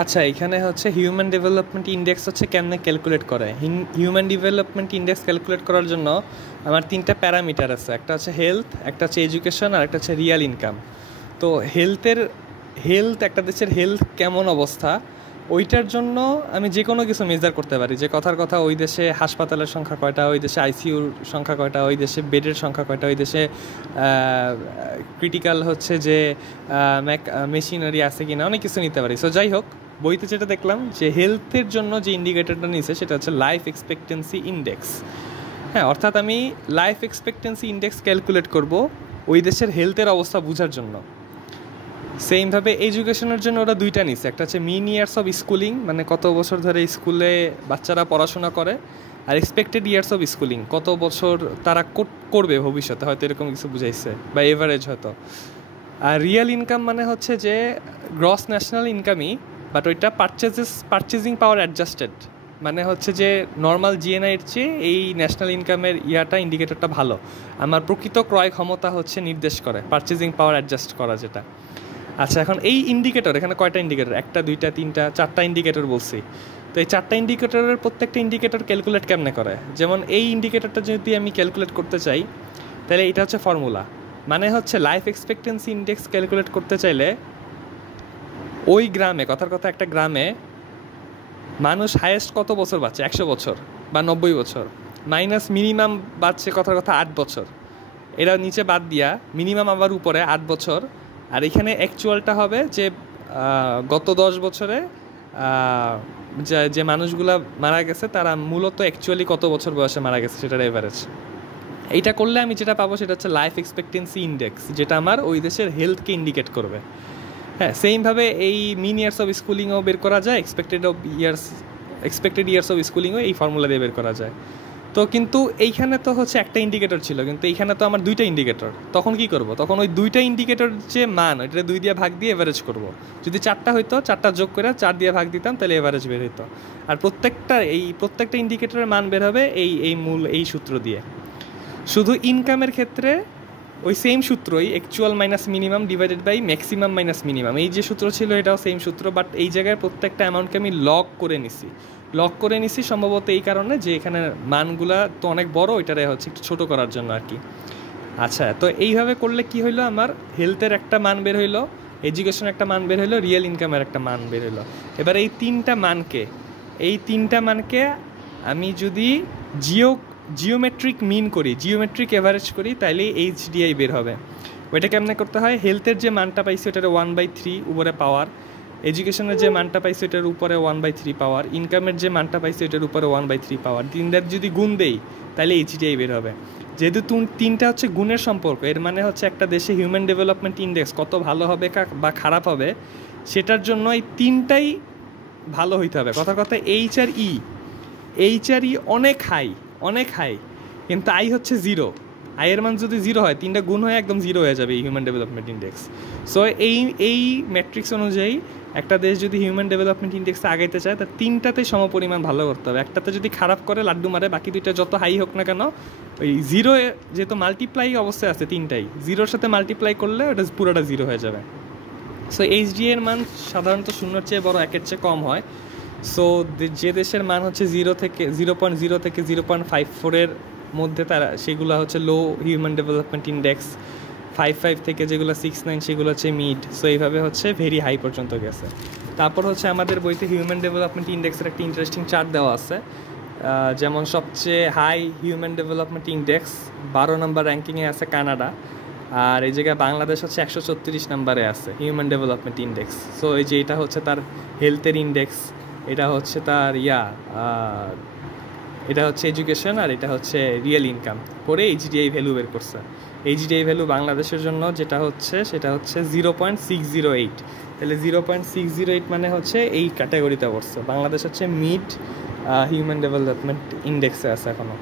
আচ্ছা, এখানে হচ্ছে হিউম্যান ডেভেলপমেন্ট ইন্ডেক্স হচ্ছে কেমনে ক্যালকুলেট করে। হিউম্যান ডেভেলপমেন্ট ইন্ডেক্স ক্যালকুলেট করার জন্য আমার তিনটা প্যারামিটার আছে, একটা হচ্ছে হেলথ, একটা হচ্ছে এডুকেশন, আর একটা হচ্ছে রিয়াল ইনকাম। তো হেলথ একটা দেশের হেলথ কেমন অবস্থা, ওইটার জন্য আমি যে কোনো কিছু মেজার করতে পারি, যে কথার কথা ওই দেশে হাসপাতালের সংখ্যা কয়টা, ওই দেশে আইসিইউর সংখ্যা কয়টা, ওই দেশে বেডের সংখ্যা কয়টা, ওই দেশে ক্রিটিক্যাল হচ্ছে যে মেশিনারি আছে কি না, অনেক কিছু নিতে পারি। সো যাই হোক, বইতে যেটা দেখলাম যে হেলথের জন্য যে ইন্ডিকেটরটা নিয়েছে সেটা হচ্ছে লাইফ এক্সপেক্টেন্সি ইন্ডেক্স। হ্যাঁ, অর্থাৎ আমি লাইফ এক্সপেক্টেন্সি ইন্ডেক্স ক্যালকুলেট করব ওই দেশের হেলথের অবস্থা বোঝার জন্য। সেমভাবে এডুকেশনের জন্য ওরা দুইটা নিচ্ছে, একটা হচ্ছে মিন ইয়ার্স অফ স্কুলিং, মানে কত বছর ধরে স্কুলে বাচ্চারা পড়াশোনা করে, are expected years of schooling, কত বছর তারা করবে ভবিষ্যতে, হয়তো এরকম কিছু বুঝাইছে, বা এভারেজ হয়তো। আর রিয়েল ইনকাম মানে হচ্ছে যে গ্রস ন্যাশনাল ইনকামই, বাট ওইটা পারচেজিং পাওয়ার অ্যাডজাস্টেড, মানে হচ্ছে যে নর্মাল জিএনআইয়ের চেয়ে এই ন্যাশনাল ইনকামের ইন্ডিকেটরটা ভালো, আমার প্রকৃত ক্রয় ক্ষমতা হচ্ছে নির্দেশ করে, পারচেজিং পাওয়ার অ্যাডজাস্ট করা যেটা। আচ্ছা, এখন এই ইন্ডিকেটর, এখানে কয়টা ইন্ডিকেটর, একটা, দুইটা, তিনটা, চারটা ইন্ডিকেটর বলছি। তো এই চারটা ইন্ডিকেটরের প্রত্যেকটা ইন্ডিকেটর ক্যালকুলেট কেমনে করে, যেমন এই ইন্ডিকেটরটা যদি আমি ক্যালকুলেট করতে চাই, তাহলে এটা হচ্ছে ফর্মুলা। মানে হচ্ছে লাইফ এক্সপেক্টেন্সি ইন্ডেক্স ক্যালকুলেট করতে চাইলে ওই গ্রামে, কথার কথা একটা গ্রামে মানুষ হায়েস্ট কত বছর বাঁচে, 100 বছর বা 90 বছর, মাইনাস মিনিমাম বাঁচছে কথার কথা 8 বছর, এরা নিচে বাদ দিয়া মিনিমাম আবার উপরে 8 বছর। আর এখানে অ্যাকচুয়ালটা হবে যে গত 10 বছরে যে মানুষগুলা মারা গেছে তারা মূলত অ্যাকচুয়ালি কত বছর বয়সে মারা গেছে সেটার এভারেজ। এইটা করলে আমি যেটা পাবো সেটা হচ্ছে লাইফ এক্সপেক্টেন্সি ইন্ডেক্স, যেটা আমার ওই দেশের হেলথকে ইন্ডিকেট করবে। হ্যাঁ, সেমভাবে এই মিন ইয়ার্স অফ স্কুলিংও বের করা যায়, এক্সপেক্টেড ইয়ার্স অফ স্কুলিংও এই ফর্মুলা দিয়ে বের করা যায়। তো কিন্তু এইখানে তো হচ্ছে একটা ইন্ডিকেটর ছিল, কিন্তু এইখানে তো আমার দুইটা ইন্ডিকেটর, তখন কি করব? তখন ওই দুইটা ইন্ডিকেটর যে মান, ওইটা 2 দিয়ে ভাগ দিয়ে এভারেজ করব। যদি 4টা হইতো, 4টা যোগ করে 4 দিয়ে ভাগ দিতাম, তাহলে এভারেজ বের হইতো। আর প্রত্যেকটা ইন্ডিকেটরের মান বের হবে এই সূত্র দিয়ে। শুধু ইনকামের ক্ষেত্রে ওই সেম সূত্রই, actual minus minimum divided by maximum minus minimum, এই যে সূত্র ছিল এটাও সেম সূত্র, বাট এই জায়গায় প্রত্যেকটা অ্যামাউন্টকে আমি লগ করে নিছি সম্ভবত এই কারণে যে এখানে মানগুলা তো অনেক বড়, এটারে হচ্ছে একটু ছোটো করার জন্য আর কি। আচ্ছা, তো এইভাবে করলে কি হইলো, আমার হেলথের একটা মান বের হইলো, এডুকেশনের একটা মান বের হইলো, রিয়েল ইনকামের একটা মান বের হইলো। এবার এই তিনটা মানকে আমি যদি জিওমেট্রিক মিন করি, জিওমেট্রিক এভারেজ করি, তাইলে এইচডিআই বের হবে। ওইটা কেমনে করতে হয়, হেলথের যে মানটা পাইছি ওটার 1/3 উপরে পাওয়ার, এডুকেশনের যে মানটা পাইছি ওটার উপরে 1/3 পাওয়ার, ইনকামের যে মানটা পাইছি ওটার উপরে 1/3 পাওয়ার, তিনটার যদি গুণ দেই তাহলে এইচডিআই বের হবে। যেহেতু তিনটা হচ্ছে গুণের সম্পর্ক, এর মানে হচ্ছে একটা দেশে হিউম্যান ডেভেলপমেন্ট ইন্ডেক্স কত ভালো হবে বা খারাপ হবে, সেটার জন্য এই তিনটাই ভালো হইতে হবে। কথা এইচ আর ই অনেক হাই, কিন্তু আই হচ্ছে 0, আয়ের মান যদি 0 হয়, তিনটা গুণ হয়ে একদম 0 হয়ে যাবে এই হিউম্যান ডেভেলপমেন্ট ইন্ডেক্স। সো এই ম্যাট্রিক্স অনুযায়ী একটা দেশ যদি হিউম্যান ডেভেলপমেন্ট ইন্ডেক্সে আগাইতে চায়, তার তিনটাতেই সমপরিমাণ ভালো করতে হবে। একটাতে যদি খারাপ করে লাড্ডু মারে, বাকি দুইটা যত হাই হোক না কেন, ওই 0 যেহেতু মাল্টিপ্লাই অবস্থায় আছে, তিনটাই 0-র সাথে মাল্টিপ্লাই করলে ওটা পুরোটা 0 হয়ে যাবে। সো এইচডিএ এর মান সাধারণত 0-র চেয়ে বড়, 1-এর চেয়ে কম হয়। সো যে দেশের মান হচ্ছে 0 থেকে 0.54-এর মধ্যে, তারা সেগুলো হচ্ছে লো হিউম্যান ডেভেলপমেন্ট ইন্ডেক্স, 5.5 থেকে যেগুলো 6.9 সেগুলো হচ্ছে মিড। সো এইভাবে হচ্ছে ভেরি হাই পর্যন্ত গেছে। তারপর হচ্ছে আমাদের বইতে হিউম্যান ডেভেলপমেন্ট ইন্ডেক্সের একটা ইন্টারেস্টিং চার্ট দেওয়া আছে, যেমন সবচেয়ে হাই হিউম্যান ডেভেলপমেন্ট ইন্ডেক্স 12 নম্বর র্যাঙ্কিংয়ে আছে কানাডা, আর এই জায়গায় বাংলাদেশ হচ্ছে 134 নম্বরে আছে হিউম্যান ডেভেলপমেন্ট ইন্ডেক্স। সো এই যে এটা হচ্ছে তার হেলথের ইন্ডেক্স, এটা হচ্ছে তার এটা হচ্ছে এডুকেশন, আর এটা হচ্ছে রিয়েল ইনকাম করে এইচডিআই ভ্যালু বের করছে। এইচডিআই ভ্যালু বাংলাদেশের জন্য সেটা হচ্ছে 0.608। তাহলে 0.608 মানে হচ্ছে এই ক্যাটাগরিতে পড়ছে। বাংলাদেশ হচ্ছে মিড হিউম্যান ডেভেলপমেন্ট ইন্ডেক্সে আছে এখনও।